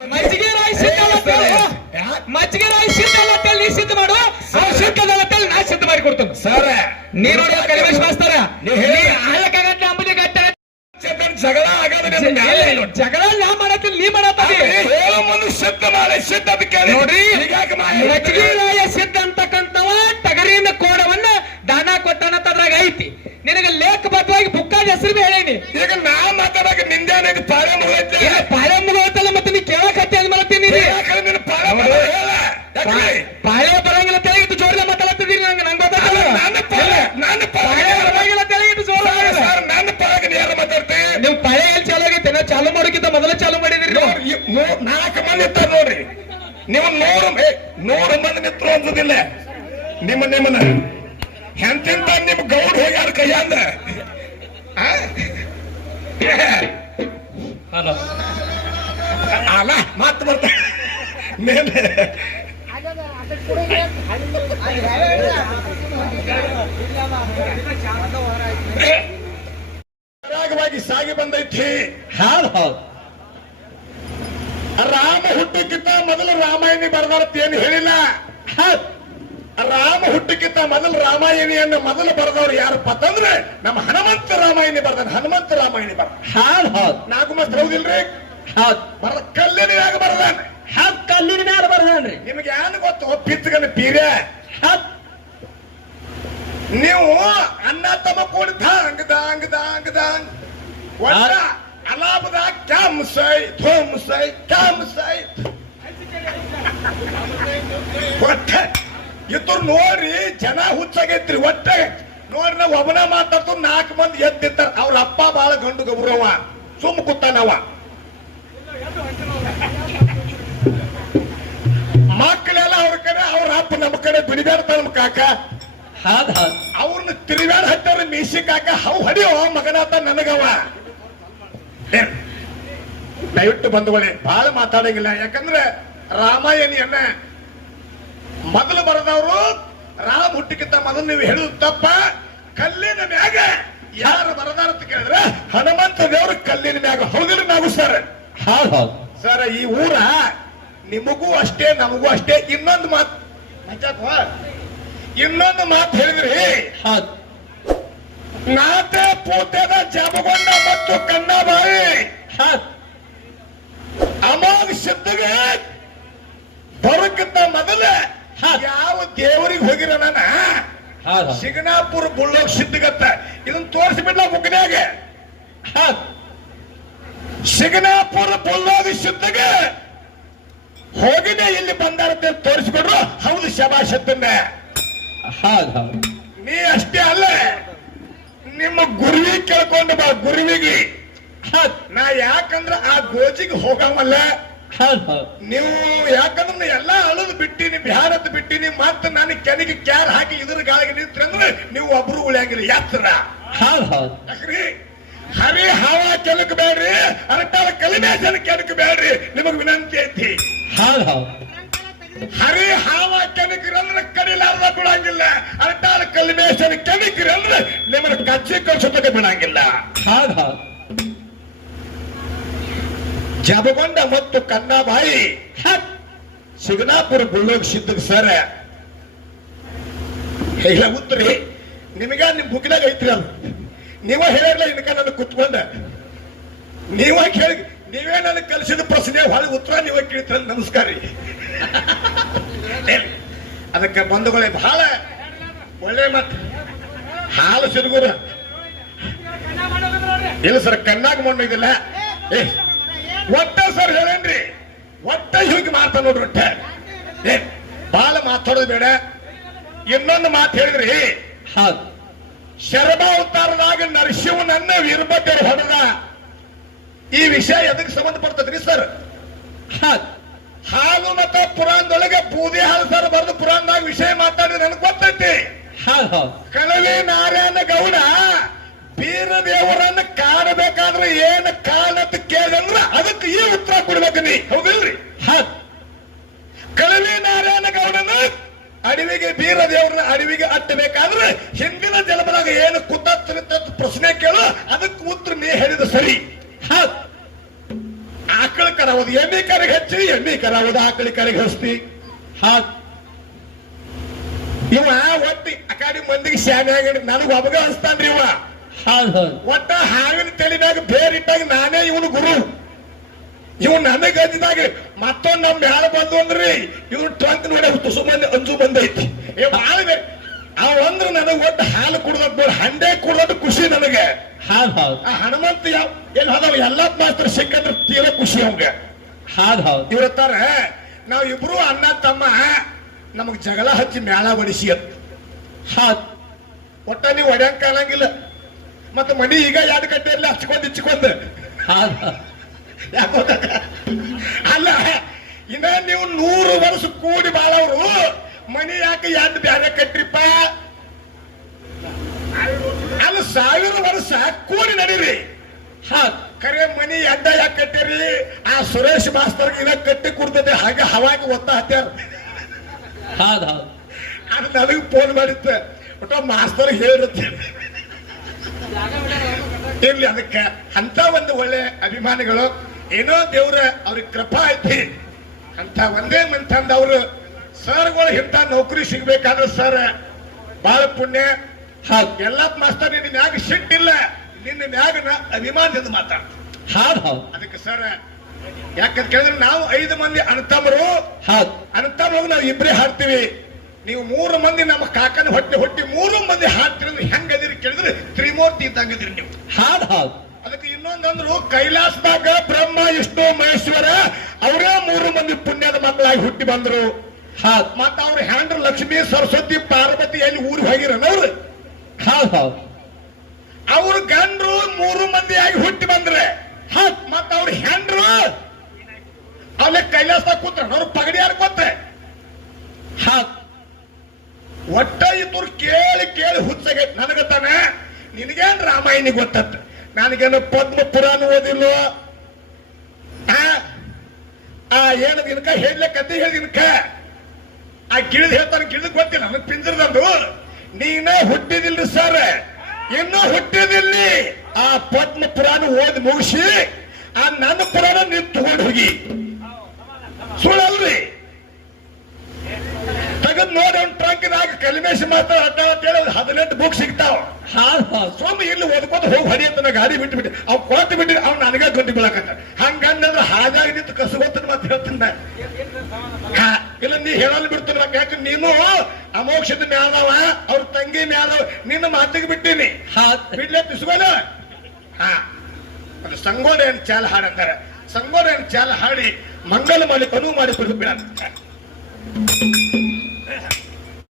ಮಜ್ಜಿಗೆ ರಾಯಿ ಸಿದ್ಧ ಮಜ್ಜಿಗೆ ರಾಯಿ ಸಿದ್ಧ ನೀ ಸಿದ್ಧ ಮಾಡು ಸಿದ್ಧದಲ್ಲಿ ನಾ ಸಿದ್ಧ ಮಾಡಿ ಕೊಡ್ತೇನೆ ಸರ್. ನೀನು ಕಲಿಮೇಶ್ ಮಾಸ್ತರ ಹಾಳಕ್ಕಾಗತ್ತ ಅಂಬುದಿ ಗಟ್ಟ ಜಗಳ ಆಗೋದು ಜಗಳ ನಾ ಮಾಡತ್ತೀನಿ ನೀ ಮಾಡತ್ತೀವಿ ಹೇಳೋ ಮುಂದೆ ಸಿದ್ಧ ಮಾಡಿ ಸಿದ್ಧ ನೋಡ್ರಿ ಮಜ್ಜಿಗೆ ರಾಯ ಸಿದ್ಧ ಅಂತಕ್ಕಂಥವ ಟಗರಿನ ಕೋಡವನ್ನ ದಾನ ಕೊಟ್ಟನಂತದ್ರಾಗ ಐತಿ ನಿನಗೆ ಲೇಖಬದ್ಧವಾಗಿ ಬುಕ್ಕಾದ ಹೆಸರು ಹೇಳೀನಿ. ಈಗ ನಾ ಮಾತಾಡಕ ನಿಂದೇನ ಪಾಳೆ ಮುಗೈತೆ ಪಾಳೆ ಮುಗೋತಲ್ಲ ಮತ್ತೆ ನೀ ಕೇಳಕತ್ತಿ ಅಂದ್ ಮಾಡತ್ತೀನಿ ಪಾಳೆ ಬರಂಗಿಲ್ಲ ತೆಳಗಿಟ್ಟು ಜೋರ್ಲೆ ಮಾತಾಡತ್ತಿದ್ದೀರಿ ನಂಗೆ ಗೊತ್ತಾಗಲ್ಲ. ಪಾಳೆ ಬರಂಗಿಲ್ಲ ತೆಳಗಿಟ್ಟು ಜೋರ ನನ್ನ ಪರಗ ಯಾರು ಮಾತಾಡ್ತೇ ನೀವು ಪಾಳೆ ಎಲ್ಲಿ ಚಾಲು ಆಗೈತೆ ನಾ ಚಾಲು ಮಾಡೋಕ್ಕಿಂತ ಮೊದಲ ಚಾಲು ಮಾಡಿದಿರಿ. 4 ಮಂದಿ ಇರ್ತಾರ ನೋಡ್ರಿ, ನೀವು 100 ಮಂದಿ ನಿಂತರು ಅನ್ಸೋದಿಲ್ಲ. ನಿಮ್ಮನ್ನ ಎಂತೆಂತ ನಿಮ್ ಗೌಡ್ ಹೋಗ್ಯಾರ ಕೈಯಂದ ಅಲ್ಲ ಮಾತು ಬರ್ತ ಮೇಲೆ ರಾಗವಾಗಿ ಸಾಗಿ ಬಂದೈತಿ. ಹೌದು ಹೌದು ರಾಮ ಹುಟ್ಟಕ್ಕಿಂತ ಮೊದಲು ರಾಮಾಯಣಿ ಬರೆದಾರತ್ ಏನು ಹೇಳಿಲ್ಲ. ರಾಮ ಹುಟ್ಟಕ್ಕಿಂತ ಮೊದಲು ರಾಮಾಯಣಿಯನ್ನು ಮೊದಲು ಬರೆದವ್ರು ಯಾರಪ್ಪ ಅಂತಂದ್ರೆ ನಮ್ಮ ಹನುಮಂತ ರಾಮಾಯಣಿ ಬರ್ದಾನ. ಹನುಮಂತ ರಾಮಾಯಣಿ ಬರ್ದ ಹೌದು ಹೌದು ನಾಗಮಸ್ತ್ರ ಹೌದಿಲ್ರಿ? ಹೌದು ಬರದ ಕಲ್ಲಿನ ಮ್ಯಾಗ ಬರ್ದಾನ. ಹೌದು ಕಲ್ಲಿನ ಮ್ಯಾಲ ಬರ್ದಾನ್ರಿ. ನಿಮ್ಗೆ ಏನು ಗೊತ್ತು ಪಿತ್ತಗನ ಪೀರೆ ನೀವು ಅನ್ನ ತಮ್ಮ ಕೂಡಿ ದಾಂಗ್ ದಾಂಗ್ ದಾಂಗ್ ದಾಂಗ್ ಒಟ್ಟ ಅಲಾಬದ ಕ್ಯಾಮ್ ಸೈ ಥೋಮ್ ಸೈ ಕ್ಯಾಮ್ ಸೈ ಒಟ್ಟ ಇದ್ರು ನೋಡ್ರಿ ಜನ ಹುಚ್ಚಾಗೈತ್ರಿ. ಒಟ್ಟ ನೋಡ್ರಿ ನಾವ್ ಒಬ್ಬನ ಮಾತಾಡ್ತು 4 ಮಂದಿ ಎದ್ದಿರ್ತಾರ. ಅವ್ರ ಅಪ್ಪ ಬಾಳ ಗಂಡು ಗೌರವ ಸುಮ್ ಕೂತಾನವ. ಮಕ್ಕಳೆಲ್ಲ ಅವ್ರ ಕಡೆ ಅವ್ರ ಅಪ್ಪ ನಮ್ಮ ಕಡೆ ಬಿಡಿದಾಡ್ತಾರ ನಮ್ಮ ಕಾಕ. ಹೌದು ಹೌದು ಅವ್ರನ್ನ ತಿರುಗಾಡ ಹತ್ತಾರ ಮೀಸಿ ಕಾಕ ಹವ್ ಹೊಡಿಯೋ ಮಗನಾತ ನನಗವ. ದಯವಿಟ್ಟು ಬಂಧುಗಳೇ ಬಹಳ ಮಾತಾಡಂಗಿಲ್ಲ. ಯಾಕಂದ್ರೆ ರಾಮಾಯಣಿಯನ್ನ ಮೊದಲು ಬರೆದವರು ರಾಮ ಹುಟ್ಟಿಕ್ಕಿಂತ ಮೊದಲು ನೀವು ಹೇಳುದು ತಪ್ಪ. ಕಲ್ಲಿನ ಮ್ಯಾಗ ಯಾರು ಬರದಾರ ಅಂತ ಕೇಳಿದ್ರೆ ಹನುಮಂತ ದೇವರು ಕಲ್ಲಿನ ಮ್ಯಾಗ. ಹೌದಿಲ್ಲ ನಾವು ಸರ್? ಹೌದು ಹೌದು ಸರ್, ಈ ಊರ ನಿಮಗೂ ಅಷ್ಟೇ ನಮಗೂ ಅಷ್ಟೇ. ಇನ್ನೊಂದು ಮಾತು ಹೇಳಿದ್ರಿ. ಹೌದು ನಾತೆ ಪೂತೆದ ಜಮಗೊಂಡ ಮತ್ತು ಕನ್ನಬಾಯಿ ಅಮಾಗ ಸಿದ್ಧಗೆ ಬರೋಕ್ಕಿಂತ ಮೊದಲ ಯಾವ ದೇವರಿಗೆ ಹೋಗಿರ ನಾನ ಸಿಗನಾಪುರ ಬುಳ್ಳೋಗ್ ಸಿದ್ಧಗತ್ತ ಇದನ್ನ ತೋರಿಸ್ಬಿಡ್ಲ ಬುಕ್ನ್ಯಾಗ. ಸಿಗನಾಪುರ ಬುಳ್ಳೋಗ ಸಿದ್ಧಗೆ ಹೋಗಿನೇ ಇಲ್ಲಿ ಬಂದಾರ ತೋರಿಸ್ಬಿಡ್ರು. ಹೌದು ಶಬಾಷತ್ತನ್ನ. ನೀ ಅಷ್ಟೇ ಅಲ್ಲ, ನಿಮ್ಮ ಗುರುವಿ ಕೇಳ್ಕೊಂಡು ಬಾ. ಗುರುವಿಗೆ ನಾ ಯಾಕಂದ್ರ ಆ ಗೋಜಿಗೆ ಹೋಗವಲ್ಲ. ನೀವು ಯಾಕಂದ್ರೆ ಎಲ್ಲಾ ಅಳದು ಬಿಟ್ಟಿನಿ, ಬ್ಯಾರತ್ ಬಿಟ್ಟಿನಿ. ಮತ್ತ ನಾನು ಕೆನಿಗೆ ಕ್ಯಾರ್ ಹಾಕಿ ಇದ್ರ ಗಾಳಿಗೆ ನಿಂತ್ರಂದ್ರೆ ನೀವು ಒಬ್ರು ಉಳಿಯಂಗಿಲ್ಲ. ಯಾತ್ರ ಯಾಕ್ರಿ ಹರಿ ಹಾವ ಕೆಲಕ್ ಬೇಡ್ರಿ, ಅರಟಾಳ ಕಲಿಮೇಶನ್ ಕೆನಕ್ ಬೇಡ್ರಿ. ನಿಮಗ್ ವಿನಂತಿ ಐತಿ. ಹರಿ ಹಾವ ಕೆನಕ್ರಂದ್ರೆ ಕಡಿಲಾರ್ದ ಬಿಡಂಗಿಲ್ಲ. ಅರಟಾಳ ಕಲಿಮೇಶನ್ ಕೆನಕ್ರಂದ್ರೆ ನಿಮ್ಮನ್ನ ಕಚ್ಚಿ ಕಳ್ಸೋದಕ್ಕೆ ಬಿಡಂಗಿಲ್ಲ. ಜಬಗೊಂಡ ಮತ್ತು ಕನ್ನಾಬಾಯಿ ಸಿಗನಾಪುರ ಬುಳ್ಳೋಗ್ ಸಿದ್ಧಗ್ ಸರ್ ಹೇಳ ಉತ್ತರಿ ನಿಮಗ ನಿಮ್ ಬುಕ್ನಾಗ ಐತ್ರಿ. ಅದು ನೀವ ಹೇಳಿರ್ಲ ಇನ್ಕ ನನಗೆ ಕುತ್ಕೊಂಡ ನೀವ ಕೇಳಿ ನೀವೇ ನನಗೆ ಕಲಿಸಿದ ಪ್ರಶ್ನೆ ಹೊಳೆ ಉತ್ತರ ನೀವ ಕೇಳ್ತೀರ. ನಮಸ್ಕಾರ ರೀ. ಅದಕ್ಕೆ ಬಂಧುಗಳೇ ಬಹಳ ಒಳ್ಳೆ ಮಾತು. ಹಾಲು ಸಿರುಗುರ ಇಲ್ಲ ಸರ್, ಕಣ್ಣಾಗ ಮಣ್ಣು ಇದಿಲ್ಲ. ಒಟ್ಟ ಸರ್ ಹೇಳೇನ್ರಿ, ಒಟ್ಟ ಹೀಗೆ ಮಾತ ನೋಡ್ರಿ. ಬಾಳ ಮಾತಾಡೋದು ಬೇಡ. ಇನ್ನೊಂದು ಮಾತು ಹೇಳಿದ್ರಿ. ಶರಭಾವತಾರದಾಗ ನರಸಿಂಹನನ್ನ ವೀರಭದ್ರ ಹೊಡೆದ. ಈ ವಿಷಯ ಎದಕ್ಕೆ ಸಂಬಂಧಪಡ್ತದ್ರಿ ಸರ್? ಹಾಲು ಮತ ಪುರಾಣದೊಳಗೆ ಬೂದಿ ಹಾಲು ಸರ್ ಬರೆದು ಪುರಾಣದಾಗ ವಿಷಯ ಮಾತಾಡಿದ್ರೆ ನನಗೆ ಗೊತ್ತೈತಿ. ಕಳವಿ ನಾರಾಯಣ ಗೌಡ ಬೀರದೇವರನ್ನ ಕಾಣಬೇಕಾದ್ರೆ ಏನ್ ಕಾರಣ ಅಂತ ಕೇಳಿದ್ರೆ ಅದಕ್ಕೆ ಈ ಉತ್ತರ ಕೊಡ್ಬೇಕು ನೀ. ಹೌದಿಲ್ರಿ? ಕಳವಿ ನಾರಾಯಣ ಗೌಡನ ಅಡವಿಗೆ ಬೀರದೇವರನ್ನ ಅಡವಿಗೆ ಅಟ್ಟಬೇಕಾದ್ರೆ ಹಿಂದಿನ ಜನ್ಮದಾಗ ಏನು ಕುತ್ತ ಪ್ರಶ್ನೆ ಕೇಳು, ಅದಕ್ಕೆ ಉತ್ತರ ನೀ ಹೇಳಿದ ಸರಿ. ಆಕಳ ಕರ ಎಮ್ಮೆ ಕರ ಕರೆಗೆ ಹಚ್ಚಿ ಎಣ್ಣೆ ಕರಾವದ ಆಕಳಿ ಕರೆಗೆ ಹಚ್ತಿ ಹೌದ್ ಇವ ಒಟ್ಟಿ ಅಕಾಡಿ ಮಂದಿಗೆ ಶಾನೆ ಆಗಿ ನನಗ ಒಬ್ಬಗ ಹಚ್ತಾನ್ರಿ ಇವ ಹೌದ್ ಹೌದ್ ಒಟ್ಟ ಹಾವಿನ ತಲೆನಾಗ ಬೇರಿಟ್ಟಾಗ ನಾನೇ ಇವನು ಗುರು ಇವ್ ನನಗ ಅಂಜಿದಾಗ ಮತ್ತೊಂದ್ ನಮ್ ಮ್ಯಾಲ ಬಂದು ಅಂದ್ರಿ ಇವ್ರು ಟ್ರಂಕ್ ನೋಡಿ ತುಸು ಮಂದಿ ಅಂಜು ಬಂದೈತಿ ಏ ಬಾಳ್ವೆ ಅವ ಅಂದ್ರ ನನಗ ಒಟ್ಟು ಹಾಲು ಕುಡ್ದದ್ ಹಂಡೆ ಕುಡ್ದದ್ ಖುಷಿ ನನಗೆ ಹೌದ್ ಹೌದ್ ಆ ಹನುಮಂತ ಯಾವ ಏನ್ ಅದಾವ ಎಲ್ಲಾ ಮಾಸ್ತರ ಸಿಕ್ಕಂದ್ರ ತೀರ ಖುಷಿ ಅವಂಗ ಹೌದ್ ಹೌದ್ ಇವ್ರತ್ತಾರ ನಾವ್ ಇಬ್ರು ಅಣ್ಣ ತಮ್ಮ ನಮಗ್ ಜಗಳ ಹಚ್ಚಿ ಮ್ಯಾಲ ಬಡಿಸಿ ಅಂತ ಹೌದ್ ಒಟ್ಟ ನೀವು ಹೊಡ್ಯಂಗ್ ಕಾಣಂಗಿಲ್ಲ ಮತ್ತ ಮನಿ ಈಗ ಎರಡು ಕಟ್ಟೆಯಲ್ಲಿ ಹಚ್ಕೊಂಡ್ ಹೌದ್ ಯಾಕೋ ಅಲ್ಲ ಇನ್ನ ನೀವು 100 ವರ್ಷ ಕೂಡಿ ಬಾಳವ್ರು ಮನಿ ಯಾಕೆ ಎರಡು ಬ್ಯಾರೆ ಕಟ್ರಿಪ್ಪ ಅಲ್ಲ 1000 ವರ್ಷ ಕೂಡಿ ನಡೀರಿ ಹೌದ್ ಕರೆ ಮನಿ ಅಡ್ಡ ಯಾಕೆ ಕಟ್ಟಿರಿ ಆ ಸುರೇಶ್ ಮಾಸ್ತರ್ ಇದ ಕಟ್ಟಿ ಕೊಡ್ತದೆ ಹಾಗೆ ಹವಾಗಿ ಒತ್ತ ಹತ್ಯಾರ ಹೌದ್ ಹೌದ್ ಅದು ನನಗೆ ಫೋನ್ ಮಾಡಿತ್ತ ಒಟ್ಟ ಮಾಸ್ತರ್ ಹೇಳಿರುತ್ತೆ ಇರ್ಲಿ ಅದಕ್ಕೆ ಅಂತ ಒಂದು ಒಳ್ಳೆ ಅಭಿಮಾನಿಗಳು ಏನೋ ದೇವ್ರ ಅವ್ರಿಗೆ ಕೃಪಾ ಐತಿ ಅಂತ ಒಂದೇ ಮಂತಂದ ಅವರು ಸರ್ಗಳು ಇಂಥ ನೌಕರಿ ಸಿಗ್ಬೇಕಾದ್ರೆ ಸರ್ ಬಹಳ ಪುಣ್ಯ ಹೌದ್ ಎಲ್ಲ ಮಾಸ್ತರ್ ನಿನ್ನ ಮ್ಯಾಗ ಸಿಟ್ಟಿಲ್ಲ ನಿನ್ನ ಮ್ಯಾಗ ಅಭಿಮಾನದಿಂದ ಮಾತಾಡ್ತ ಹೌದ್ ಹೌದ್ ಅದಕ್ಕೆ ಸರ್ ಯಾಕಂತ ಕೇಳಿದ್ರೆ ನಾವು 5 ಮಂದಿ ಅಣ್ಣತಮ್ಮರು ಹೌದ್ ಅಣ್ಣತಮ್ಮರು ನಾವು ಇಬ್ಬರೇ ಹಾಡ್ತೀವಿ ನೀವು 3 ಮಂದಿ ನಮ್ಮ ಕಾಕನ ಹೊಟ್ಟೆ 3 ಮಂದಿ ಹಾಡ್ತಿರೋದು ಹೆಂಗದಿರಿ ಕೇಳಿದ್ರೆ ತ್ರಿಮೂರ್ತಿ ಇದ್ದಂಗದಿರಿ ನೀವು ಹೌದ್ ಹೌದ್ ಅದಕ್ಕೆ ಇನ್ನೊಂದಂದ್ರು ಕೈಲಾಸದಾಗ ಬ್ರಹ್ಮ ವಿಷ್ಣು ಮಹೇಶ್ವರ ಅವರೇ 3 ಮಂದಿ ಪುಣ್ಯದ ಮಕ್ಕಳಾಗಿ ಹುಟ್ಟಿ ಬಂದ್ರು ಹೌದ್ ಮತ್ತ ಅವ್ರ ಹ್ಯಾಂಡ್ರು ಲಕ್ಷ್ಮೀ ಸರಸ್ವತಿ ಪಾರ್ವತಿ ಎಲ್ಲಿ ಊರು ಹೋಗಿರನವ್ರು ಹೌದ್ ಹೌದ್ ಅವ್ರ ಗಂಡ್ರು 3 ಮಂದಿ ಆಗಿ ಹುಟ್ಟಿ ಬಂದ್ರೆ ಹೌದ್ ಮತ್ತ ಅವ್ರ ಹ್ಯಾಂಡ್ರು ಅವಳೆ ಕೈಲಾಸದಾಗ ಕೂತ್ರ ಅವ್ರು ಪಗಡಿ ಹಾಡ್ಕೊತ್ರೆ ಹೌದ್ ಒಟ್ಟ ಇದ್ರು ಕೇಳಿ ಹುಚ್ಚಾಗ ನನಗತ್ತಾನ ನಿನಗೇನ್ ರಾಮಾಯಣಿ ಗೊತ್ತತ್ತ ನನಗೇನು ಪದ್ಮ ಪುರಾಣ ಓದಿಲ್ವ ಏನ ದಿನಕ ಹೇಳಲೆ ಕತೆ ಹೇಳಿದಿನಕ ಆ ಗಿಳಿದ್ ಹೇಳ್ತಾನೆ ಗಿಳಿದ್ ಗೊತ್ತಿಲ್ಲ ನನಗ್ ಪಿಂಜರದಂದು ನೀನ ಹುಟ್ಟಿದಿಲ್ರಿ ಸರ್ ಇನ್ನೂ ಹುಟ್ಟಿದಿಲ್ಲಿ ಆ ಪದ್ಮ ಪುರಾಣ ಓದಿ ಮುಗಿಸಿ ಆ ನನ್ನ ಪುರಾಣ ನೀವು ತಗೊಂಡು ಹೋಗಿ ಸುಳ್ಳಲ್ರಿ ತೆಗೆದ್ ನೋಡಿ ಅವ್ನ ಟ್ರಂಕ್ದಾಗ ಕಲಿಮೇಶ್ ಮಾತ್ರ ಅಡ್ಡ ಅಂತ ಹೇಳಿ 18 ಬುಕ್ ಸಿಗ್ತಾವ ಹೌದ್ ಹೌದ್ ಸ್ವಾಮಿ ಇಲ್ಲಿ ಓದ್ಕೋತ ಹೋಗಿ ಹರಿ ಅಂತ ಗಾಡಿ ಬಿಟ್ಟು ಅವ್ ಕೊಟ್ಟು ಬಿಟ್ಟು ಅವ್ನ ನನಗ ಗಂಟು ಬೀಳಕತ್ತ ಹಂಗಂದ್ರೆ ಹಾಗಾಗಿ ನಿಂತು ಕಸಗೊತ್ತ ಮತ್ತೆ ಹೇಳ್ತಾನ ಇಲ್ಲ ನೀ ಹೇಳಲು ಬಿಡ್ತಾನ ಯಾಕೆ ನೀನು ಅಮೋಕ್ಷದ ಮ್ಯಾಲವ ಅವ್ರ ತಂಗಿ ಮ್ಯಾಲವ ನಿನ್ನ ಮಾತಿಗೆ ಬಿಟ್ಟಿನಿ ಹೌದ್ ಬಿಡ್ಲೆ ಬಿಸ್ಕೋಲ ಹಾ ಅದು ಸಂಗೋಡೆಯನ್ನು ಚಾಲ ಹಾಡಂತಾರೆ ಸಂಗೋಡೆಯನ್ನು ಚಾಲ ಹಾಡಿ ಮಂಗಲ ಮಾಡಿ ಅನುವು ಮಾಡಿ ಬಿಡ